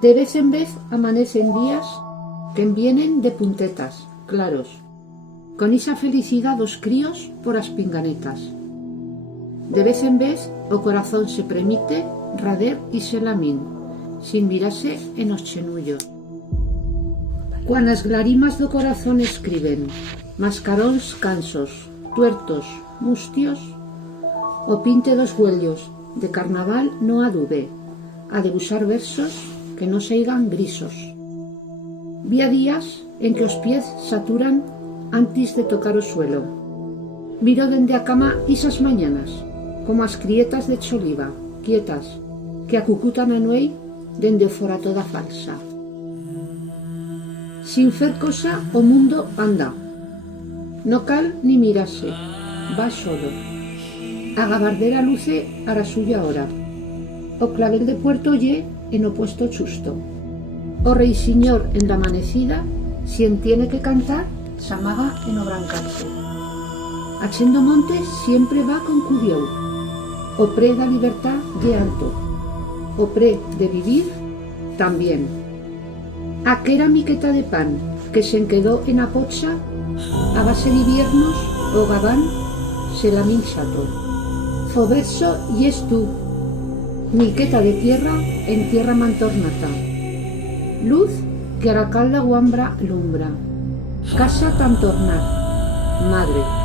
De vez en vez amanecen días que vienen de puntetas, claros, con esa felicidad dos críos por as pinganetas. De vez en vez o corazón se permite rader y se lamín, sin mirarse en os chenullos. Cuando as glarimas do corazón escriben, mascaróns cansos, tuertos, mustios, o pinte dos huellos de carnaval no adude, a debusar versos que no seigan grisos. Vía días en que os pies saturan antes de tocar o suelo. Miro dende a cama isas mañanas, como as crietas de Choliva, quietas, que acucutan a nuei dende o fora toda falsa. Sin fer cosa o mundo anda. No cal ni mirase, va solo. A gabardera luce a la suya hora. O clavel de puerto oye en opuesto chusto. O rei señor en la amanecida, si en tiene que cantar, s'amaga en obrancarse. Achendo montes siempre va con cudiou. O pre da libertad ye alto. O pre de vivir también. Aquera miqueta de pan que se quedó en a pocha, a base de inviernos o gabán se la minchato. Fo verso y es tú, miqueta de tierra en tierra mantornata. Luz que a la calda guambra lumbra. Casa tan tornar, madre.